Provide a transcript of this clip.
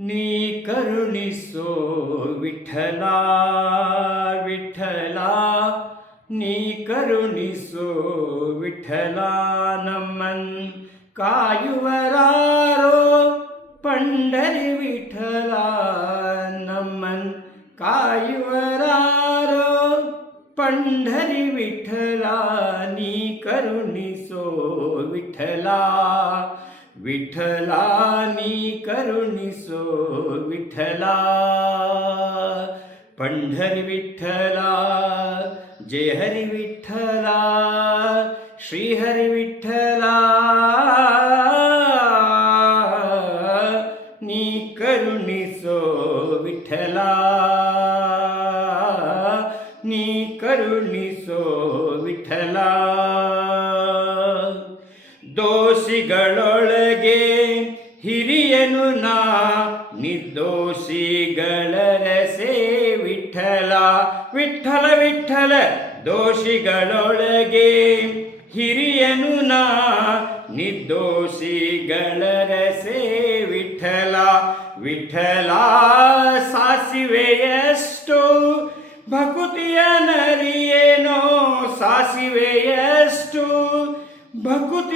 ನೀ ಕರುಣಿಸೋ ವಿಠಲ ವಿಠಲ, ನೀ ಕರುಣಿಸೋ ವಿಠಲ. ನಮ್ಮನ್ ಕಾಯುವರಾರೋ ಪಂಡರಿ ವಿಠಲ, ನಮ್ಮನ್ ಕಾಯುವರಾರೋ ಪಂಡರಿ ವಿಠಲ. ನೀ ಕರುಣಿಸೋ ವಿಠಲ ವಿಠಲ, ನೀ ಕರುಣಿಸೋ ವಿಠಲ. पंढरी विठ्ठल, जय हरि विठ्ठल, श्री हरि विठ्ठल. नी करुणिसो विठ्ठल, नी करुणिसो विठ्ठल. ದೋಷಿಗಳೊಳಗೆ ಹಿರಿಯನು ನಾ, ನಿರ್ದೋಷಿಗಳ ರಸೆ ವಿಠಲ ವಿಠಲ ವಿಠಲ. ದೋಷಿಗಳೊಳಗೆ ಹಿರಿಯನು ನಾ, ನಿರ್ದೋಷಿಗಳ ರಸೆ ವಿಠಲ ವಿಠಲ. ಸಾಸಿವೆಯಷ್ಟು ಭಕುತಿಯ ನರಿಯೇನೋ, ಸಾಸಿವೆಯಷ್ಟು ಭಕುತಿ